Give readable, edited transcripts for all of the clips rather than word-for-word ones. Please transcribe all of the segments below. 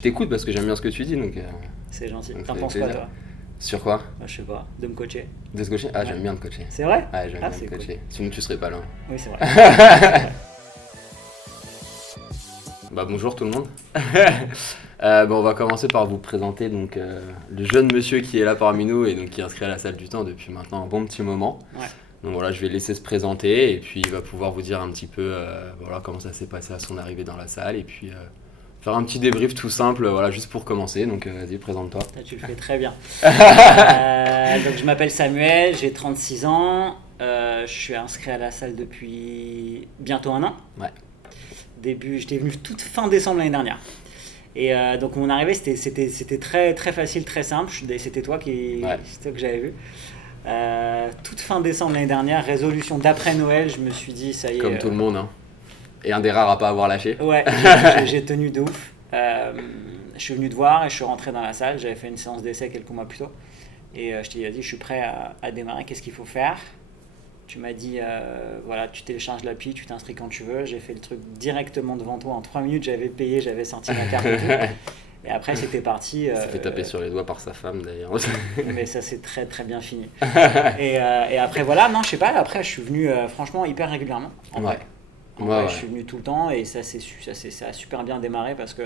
Je t'écoute parce que j'aime bien ce que tu dis, donc C'est gentil. donc ça T'en fait penses quoi, plaisir. toi? Sur quoi? Je sais pas, de me coacher. De se coacher? Ah, Ouais. j'aime bien te coacher. C'est vrai? Ouais, j'aime Ah, bien c'est te cool. coacher. Sinon, tu serais pas là. Oui, c'est vrai. C'est vrai. Bah, bonjour tout le monde. On va commencer par vous présenter donc, le jeune monsieur qui est là parmi nous et donc, qui est inscrit à la salle du temps depuis maintenant un bon petit moment. Ouais. Donc voilà, je vais le laisser se présenter et puis il va pouvoir vous dire un petit peu voilà, comment ça s'est passé à son arrivée dans la salle et puis faire un petit débrief tout simple, voilà, juste pour commencer. Donc vas-y, présente-toi. Tu le fais très bien. Donc, je m'appelle Samuel, j'ai 36 ans. Je suis inscrit à la salle depuis bientôt un an. Ouais. J'étais venu toute fin décembre l'année dernière. Et donc, mon arrivée, c'était très, très facile, très simple. C'était toi Ouais. c'était toi que j'avais vu. Toute fin décembre l'année dernière, résolution d'après Noël, je me suis dit, ça y est. Comme tout le monde, hein. Et un des rares à pas avoir lâché. Ouais, j'ai tenu de ouf. Je suis venu te voir et je suis rentré dans la salle. J'avais fait une séance d'essai quelques mois plus tôt. Et je t'ai dit, je suis prêt à démarrer. Qu'est-ce qu'il faut faire? Tu m'as dit, voilà, tu télécharges l'appli, tu t'inscris quand tu veux. J'ai fait le truc directement devant toi. En 3 minutes, j'avais payé, j'avais sorti ma carte et tout. Et après, c'était parti. Il s'est fait taper sur les doigts par sa femme d'ailleurs. Mais ça s'est très très bien fini. Et après, voilà, non, je sais pas. Après, je suis venu franchement hyper régulièrement. En vrai. En vrai, Ouais. je suis venu tout le temps et ça a super bien démarré parce que,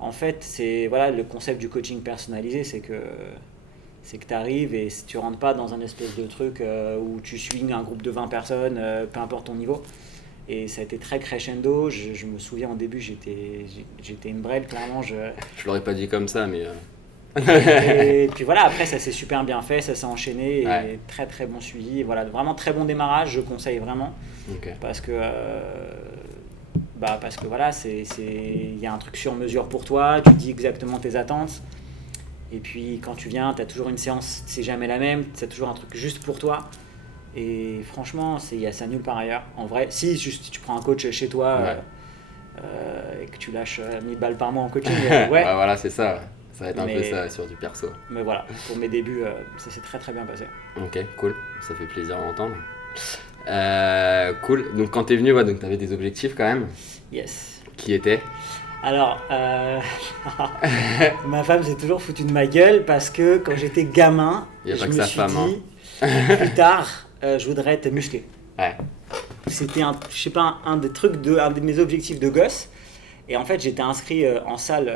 en fait, c'est voilà, le concept du coaching personnalisé, c'est que tu arrives et tu rentres pas dans un espèce de truc où tu suis un groupe de 20 personnes, peu importe ton niveau. Et ça a été très crescendo. Je me souviens au début, j'étais une brêle, clairement. Je l'aurais pas dit comme ça, mais Et puis voilà, après ça s'est super bien fait, ça s'est enchaîné et Ouais. très très bon suivi. Et voilà, vraiment très bon démarrage, je conseille vraiment ok. parce que voilà, il y a un truc sur mesure pour toi, tu dis exactement tes attentes. Et puis quand tu viens, tu as toujours une séance, c'est jamais la même, tu as toujours un truc juste pour toi. Et franchement, il y a ça nulle part ailleurs. En vrai, si tu prends un coach chez toi Ouais. et que tu lâches 1000 balles par mois en coaching, Ouais, ouais. voilà, c'est ça. Ça va être un peu Mais- ça sur du perso. Mais voilà, pour mes débuts, ça s'est très très bien passé. Ok, cool. Ça fait plaisir à entendre. Cool. Donc quand t'es venu, ouais, donc t'avais des objectifs quand même. Yes. Qui étaient? Alors, ma femme s'est toujours foutue de ma gueule parce que quand j'étais gamin, Y a je pas que me sa suis femme, dit, plus tard, je voudrais être musclé. Ouais. C'était je sais pas, un de mes objectifs de gosse. Et en fait, j'étais inscrit en salle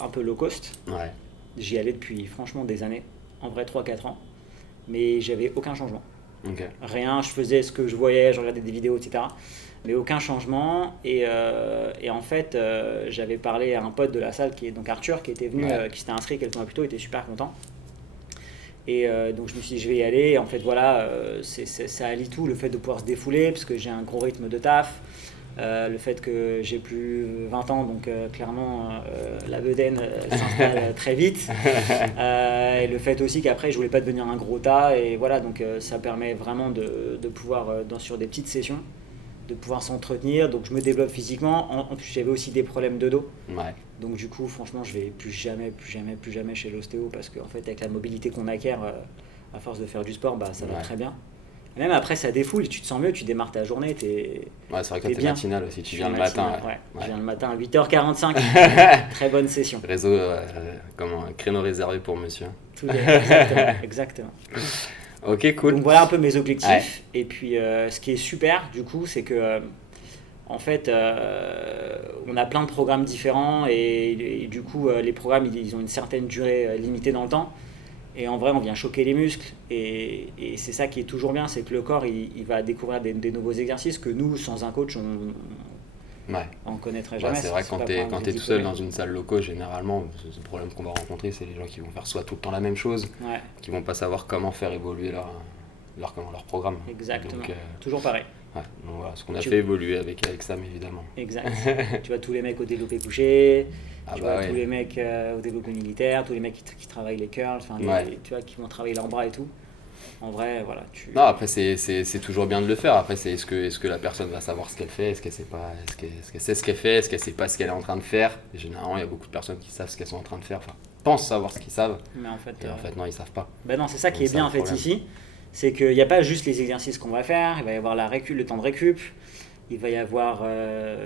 un peu low cost. Ouais. J'y allais depuis franchement des années, en vrai 3-4 ans. Mais j'avais aucun changement. Ok. Rien, je faisais ce que je voyais, je regardais des vidéos, etc. Mais aucun changement. Et en fait, j'avais parlé à un pote de la salle, qui est donc Arthur, qui était venu, Ouais. qui s'était inscrit quelques mois plus tôt, il était super content. Et donc je me suis dit, je vais y aller. Et en fait, voilà, ça allie tout, le fait de pouvoir se défouler, parce que j'ai un gros rythme de taf. Le fait que j'ai plus 20 ans, donc clairement la bedaine s'installe très vite. Et le fait aussi qu'après je voulais pas devenir un gros tas. Et voilà, donc ça permet vraiment de pouvoir, sur des petites sessions, de pouvoir s'entretenir. Donc je me développe physiquement. En plus, j'avais aussi des problèmes de dos. Ouais. Donc du coup, franchement, je vais plus jamais chez l'ostéo parce qu'en fait, avec la mobilité qu'on acquiert à force de faire du sport, bah, ça va Ouais. très bien. Et même après, ça défoule, tu te sens mieux, tu démarres ta journée, Ouais, c'est vrai que T'es t'es bien. matinal aussi. Tu je viens suis le matin. matinal, ouais. Ouais. Je viens le matin à 8h45. Très bonne session. Réseau, comment, un créneau réservé pour monsieur. Exactement. Ok, cool. Donc voilà un peu mes objectifs. Ouais. Et puis ce qui est super du coup, c'est que en fait, on a plein de programmes différents et du coup, les programmes ils ont une certaine durée limitée dans le temps. Et en vrai, on vient choquer les muscles. Et c'est ça qui est toujours bien, c'est que le corps il va découvrir des nouveaux exercices que nous, sans un coach, on connaîtrait Ouais, jamais. c'est vrai que quand pas t'es pour un tout physique, seul ouais. dans une salle loco, généralement, le problème qu'on va rencontrer, c'est les gens qui vont faire soit tout le temps la même chose, Ouais, qui vont pas savoir comment faire évoluer leur programme. exactement. Donc, Toujours pareil. ouais, donc voilà, ce qu'on a Tu- fait évoluer avec Sam, évidemment. Exact. Tu vois tous les mecs au développé couché, Ah tu bah vois ouais. tous les mecs au développé militaire, tous les mecs qui travaillent les curls, enfin, Ouais. tu vois, qui vont travailler leurs bras et tout. En vrai, voilà. Non, après, c'est toujours bien de le faire. Après, est-ce que la personne va savoir ce qu'elle fait? Est-ce qu'elle sait pas, est-ce qu'elle sait ce qu'elle fait? Est-ce qu'elle sait pas ce qu'elle est en train de faire? Et généralement, il y a beaucoup de personnes qui savent ce qu'elles sont en train de faire, enfin, pensent savoir ce qu'ils savent. Mais en fait, Et en fait, non, ils savent pas. ben non, c'est ça qui Donc, est ça, bien le en fait problème. ici, c'est qu'il n'y a pas juste les exercices qu'on va faire, il va y avoir le temps de récup, il va y avoir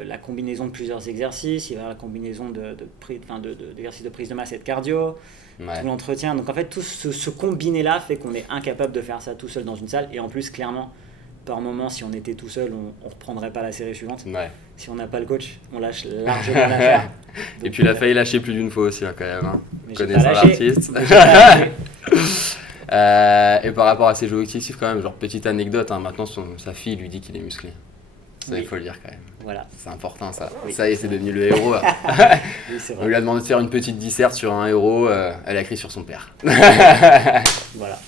la combinaison de plusieurs exercices, il va y avoir la combinaison d'exercices de prise de masse et de cardio, tout l'entretien. Donc en fait, tout ce combiné-là fait qu'on est incapable de faire ça tout seul dans une salle. Et en plus, clairement, par moment, si on était tout seul, on ne reprendrait pas la série suivante. Si on n'a pas le coach, on lâche largement l'affaire. Et puis il a failli lâcher plus d'une fois aussi là, quand même, hein. Connaissant l'artiste. Et par rapport à ses objectifs quand même, genre petite anecdote, hein, maintenant sa fille lui dit qu'il est musclé. Ça, il faut le dire quand même. Voilà. C'est important ça. Oui. Ça y est, c'est devenu le héros. Oui, c'est vrai. On lui a demandé de faire une petite disserte sur un héros, elle a écrit sur son père. Voilà.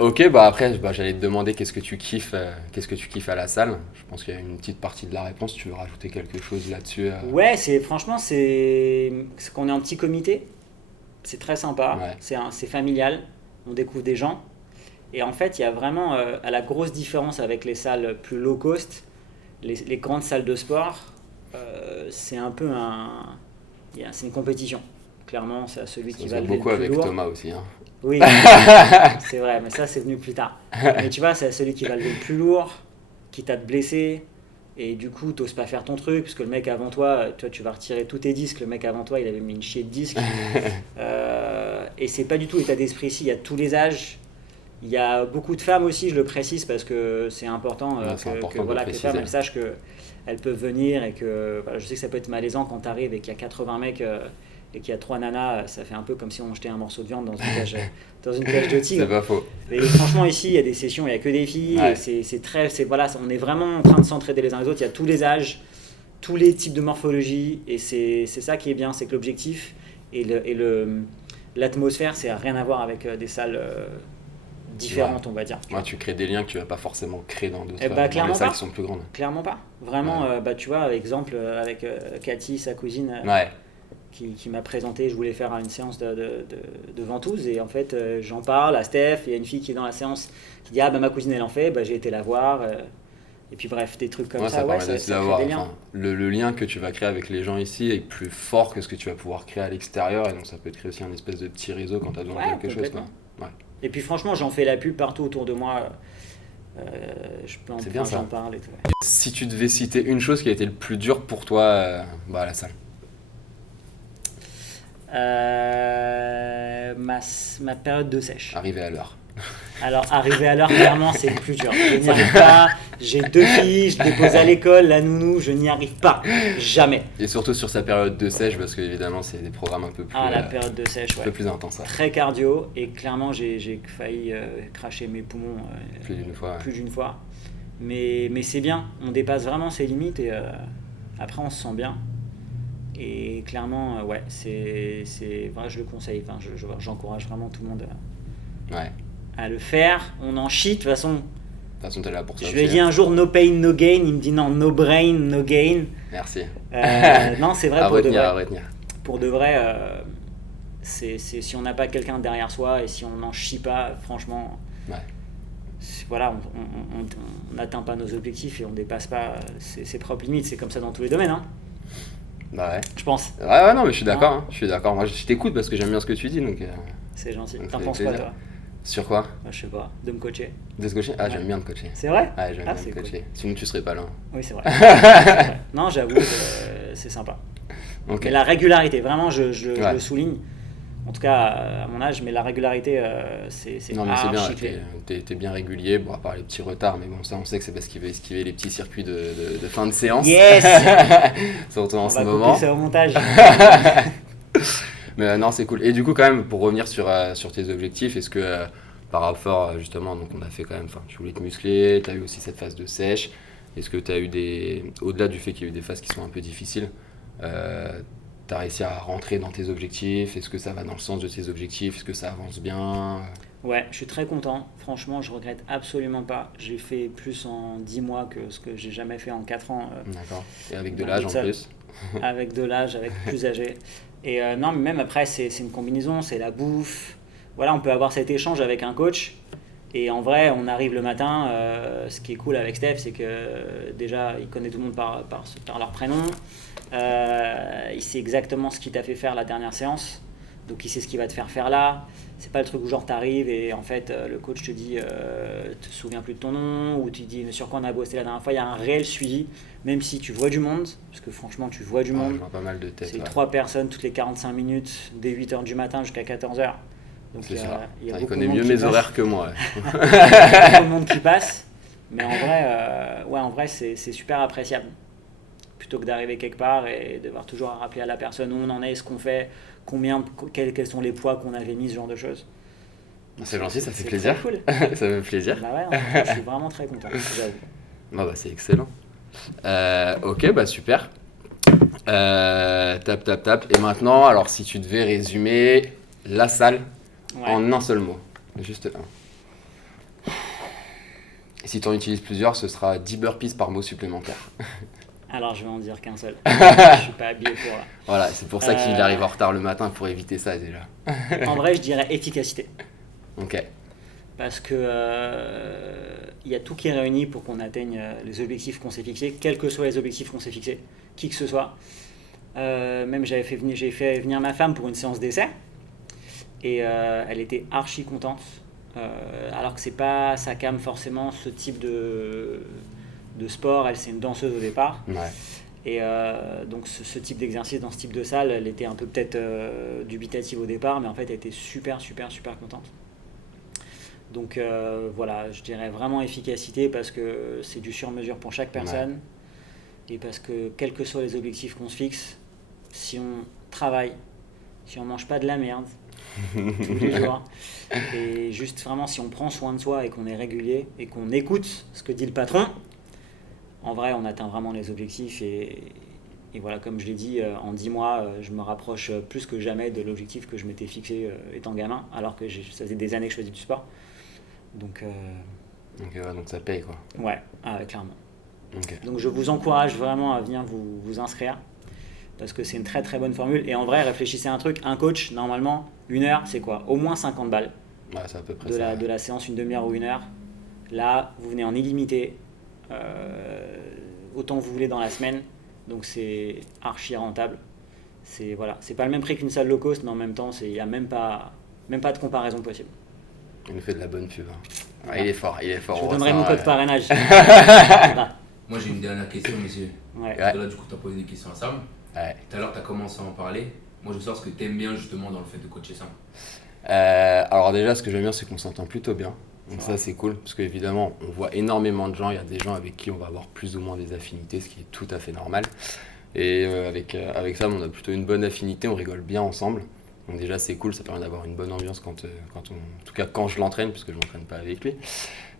Ok, bah après, j'allais te demander qu'est-ce que tu kiffes à la salle. Je pense qu'il y a une petite partie de la réponse. Tu veux rajouter quelque chose là-dessus Ouais, franchement, c'est qu'on est en petit comité. C'est très sympa. Ouais. C'est familial. On découvre des gens. Et en fait, il y a vraiment à la grosse différence avec les salles plus low cost, les grandes salles de sport, c'est un peu c'est une compétition. Clairement, c'est à celui qui va lever le plus lourd. beaucoup avec Thomas aussi. Hein. Oui, c'est vrai, mais ça, c'est venu plus tard. Mais tu vois, c'est à celui qui va lever le plus lourd, qui t'a blessé, et du coup, t'oses pas faire ton truc, parce que le mec avant toi, tu vas retirer tous tes disques, le mec avant toi, il avait mis une chier de disques. Et c'est pas du tout l'état d'esprit ici, il y a tous les âges. Il y a beaucoup de femmes aussi, je le précise parce que c'est important, que les femmes elles sachent qu'elles peuvent venir et que je sais que ça peut être malaisant quand tu arrives et qu'il y a 80 mecs et qu'il y a 3 nanas, ça fait un peu comme si on jetait un morceau de viande dans une cage, de tigre. C'est pas faux. Et franchement ici il y a des sessions, il n'y a que des filles, ouais. Et on est vraiment en train de s'entraider les uns les autres, il y a tous les âges, tous les types de morphologie et c'est ça qui est bien, c'est que l'objectif et l'atmosphère c'est rien à voir avec des salles différentes, on va dire. Ouais, tu crées des liens que tu vas pas forcément créer dans d'autres dans les salles qui sont plus grandes. Clairement pas. Vraiment, tu vois, exemple avec Cathy, sa cousine, qui m'a présenté, je voulais faire une séance de ventouse et en fait j'en parle à Steph, il y a une fille qui est dans la séance qui dit ma cousine elle en fait, j'ai été la voir et puis bref, des trucs comme ça. Ça crée des liens. Le lien que tu vas créer avec les gens ici est plus fort que ce que tu vas pouvoir créer à l'extérieur et donc ça peut te créer aussi un espèce de petit réseau quand tu as besoin de quelque chose. Et puis franchement, j'en fais la pub partout autour de moi. Je peux j'en parle et tout. Ouais. Si tu devais citer une chose qui a été le plus dur pour toi à la salle. Ma période de sèche. Arriver à l'heure. Alors, arriver à l'heure, clairement, c'est le plus dur. Je n'y arrive pas. J'ai 2 filles, je dépose à l'école, la nounou, je n'y arrive pas. Jamais. Et surtout sur sa période de sèche, parce qu'évidemment, c'est des programmes un peu plus... la période de sèche, un peu plus intense. Très cardio, et clairement, j'ai failli cracher mes poumons plus d'une fois. Mais c'est bien, on dépasse vraiment ses limites, et après, on se sent bien. Et clairement, c'est vrai, je le conseille. Enfin, j'encourage vraiment tout le monde à le faire. On en chie, de toute façon. T'es là pour ça. Je lui ai dit un jour no pain, no gain. Il me dit non, no brain, no gain. Merci. Non, c'est vrai à pour retenir, de vrai. À retenir. Pour de vrai, c'est si on n'a pas quelqu'un derrière soi et si on n'en chie pas, franchement, voilà, on n'atteint pas nos objectifs et on dépasse pas ses propres limites. C'est comme ça dans tous les domaines. Hein. Je pense. Ouais, non, mais je suis d'accord. Hein. Je suis d'accord. Moi, je t'écoute parce que j'aime bien ce que tu dis. Donc, c'est gentil. T'en penses quoi, toi? Sur quoi? Je sais pas. De me coacher. De se coacher? J'aime bien te coacher. C'est vrai? Ouais, j'aime bien te coacher. Cool. Sinon, tu serais pas là. Oui, c'est vrai. Non, j'avoue que c'est sympa. Okay. Mais la régularité, vraiment, je le souligne. En tout cas, à mon âge, mais la régularité, c'est non, mais c'est bien, t'es bien régulier, bon, à part les petits retards, mais bon, ça, on sait que c'est parce qu'il veut esquiver les petits circuits de fin de séance. Yes. Surtout en ce moment. On va couper ça au montage. Mais non, c'est cool. Et du coup, quand même, pour revenir sur tes objectifs, est-ce que par rapport, justement, donc on a fait quand même, tu voulais te muscler, tu as eu aussi cette phase de sèche, est-ce que tu as eu au-delà du fait qu'il y a eu des phases qui sont un peu difficiles, tu as réussi à rentrer dans tes objectifs? Est-ce que ça va dans le sens de tes objectifs? Est-ce que ça avance bien? Ouais, je suis très content. Franchement, je regrette absolument pas. J'ai fait plus en 10 mois que ce que j'ai jamais fait en 4 ans. D'accord. Et avec de l'âge en plus? Avec de l'âge, avec plus âgé. Et non, mais même après, c'est une combinaison, c'est la bouffe. Voilà, on peut avoir cet échange avec un coach. Et en vrai, on arrive le matin. Ce qui est cool avec Steph, c'est que déjà, il connaît tout le monde par leur prénom. Il sait exactement ce qu'il t'a fait faire la dernière séance. Donc il sait ce qu'il va te faire faire là. C'est pas le truc où genre t'arrives et en fait le coach te dit te souviens plus de ton nom ou tu dis sur quoi on a bossé la dernière fois. Il y a un réel suivi, même si tu vois du monde, parce que franchement tu vois du monde. Je vois pas mal de têtes. C'est 3 personnes toutes les 45 minutes, dès 8h du matin jusqu'à 14h. Donc c'est ça. Il y a Il beaucoup connaît de monde mieux qui mes passe. horaires que moi. Il y a beaucoup de monde qui passe. Mais en vrai c'est super appréciable. Plutôt que d'arriver quelque part et devoir toujours rappeler à la personne où on en est, ce qu'on fait, quels sont les poids qu'on avait mis, ce genre de choses. C'est gentil, ça fait plaisir. Très cool. Ça fait plaisir. Bah ouais, en fait, je suis vraiment très content, j'avoue. Bah, c'est excellent. Ok, bah super. Tap. Et maintenant, alors si tu devais résumer la salle en un seul mot, juste un. Et si tu en utilises plusieurs, ce sera 10 burpees par mot supplémentaire. Alors je vais en dire qu'un seul. Je suis pas habillé pour. Voilà, c'est pour ça qu'il arrive en retard le matin pour éviter ça déjà. En vrai, je dirais efficacité. Ok. Parce que y a tout qui est réuni pour qu'on atteigne les objectifs qu'on s'est fixés, quels que soient les objectifs qu'on s'est fixés, qui que ce soit. Même j'ai fait venir ma femme pour une séance d'essai et elle était archi contente. Alors que c'est pas sa came forcément ce type de sport. Elle, c'est une danseuse au départ. Ouais. Et donc ce type d'exercice dans ce type de salle, elle était un peu peut-être dubitative au départ, mais en fait elle était super contente. Donc voilà, je dirais vraiment efficacité parce que c'est du sur-mesure pour chaque personne. Ouais. Et parce que quels que soient les objectifs qu'on se fixe, si on travaille, si on mange pas de la merde tous les jours, et juste vraiment si on prend soin de soi et qu'on est régulier et qu'on écoute ce que dit le patron, en vrai on atteint vraiment les objectifs et voilà, comme je l'ai dit, en 10 mois, je me rapproche plus que jamais de l'objectif que je m'étais fixé étant gamin, alors que ça faisait des années que je faisais du sport. Donc ça paye quoi. Ouais, clairement. Okay. Donc je vous encourage vraiment à venir vous inscrire parce que c'est une très bonne formule. Et en vrai, réfléchissez à un truc, un coach, normalement, 1 heure, c'est quoi ? Au moins 50 balles. Ouais, c'est à peu près de la séance, une demi-heure ou 1 heure. Là, vous venez en illimité, autant que vous voulez dans la semaine. Donc c'est archi rentable. C'est pas le même prix qu'une salle low cost, mais en même temps, il n'y a même pas de comparaison possible. Il nous fait de la bonne pub. Hein. Ouais. Il est fort. Je vous donnerai mon code parrainage. Moi j'ai une dernière question, messieurs. Ouais. Parce que là, du coup, tu as posé des questions à Sam. Ouais. Tout à l'heure, tu as commencé à en parler. Moi, je veux savoir ce que tu aimes bien justement dans le fait de coacher Sam. Alors déjà, ce que j'aime bien, c'est qu'on s'entend plutôt bien. Donc ça, c'est cool. Parce qu'évidemment, on voit énormément de gens. Il y a des gens avec qui on va avoir plus ou moins des affinités, ce qui est tout à fait normal. Et avec Sam, on a plutôt une bonne affinité. On rigole bien ensemble. Donc déjà, c'est cool. Ça permet d'avoir une bonne ambiance en tout cas quand je l'entraîne, parce que je ne m'entraîne pas avec lui.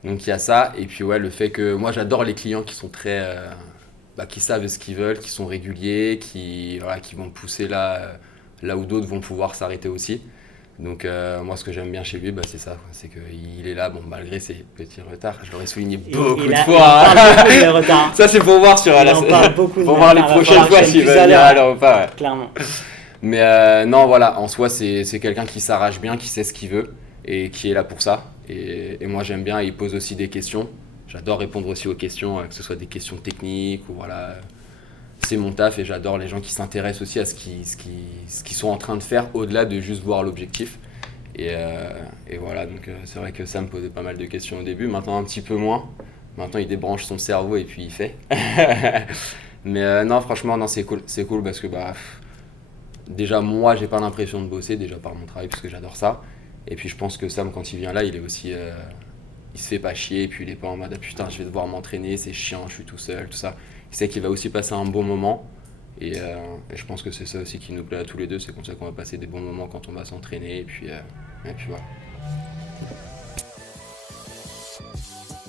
Donc il y a ça. Et puis ouais, le fait que moi, j'adore les clients qui sont très... qui savent ce qu'ils veulent, qui sont réguliers, qui vont pousser là où d'autres vont pouvoir s'arrêter aussi. Donc moi ce que j'aime bien chez lui, c'est ça, c'est qu'il est là, malgré ses petits retards, je l'aurais souligné beaucoup de fois. Il parle beaucoup des retards. Ça c'est pour voir pour voir les prochaines fois s'il va venir à l'heure ou pas. Ouais. Clairement. Mais non voilà, en soi c'est quelqu'un qui s'arrache bien, qui sait ce qu'il veut et qui est là pour ça. Et moi j'aime bien, il pose aussi des questions. J'adore répondre aussi aux questions, que ce soit des questions techniques ou voilà. C'est mon taf et j'adore les gens qui s'intéressent aussi à ce qu'ils sont en train de faire au-delà de juste voir l'objectif. Et voilà, donc c'est vrai que ça me posait pas mal de questions au début, maintenant un petit peu moins. Maintenant il débranche son cerveau et puis il fait. Mais non, franchement, non, c'est cool parce que déjà moi j'ai pas l'impression de bosser déjà par mon travail parce que j'adore ça. Et puis je pense que Sam quand il vient là, il est aussi... il se fait pas chier et puis il est pas en mode putain je vais devoir m'entraîner, c'est chiant, je suis tout seul, tout ça. Il sait qu'il va aussi passer un bon moment et je pense que c'est ça aussi qui nous plaît à tous les deux, c'est comme ça qu'on va passer des bons moments quand on va s'entraîner et puis voilà.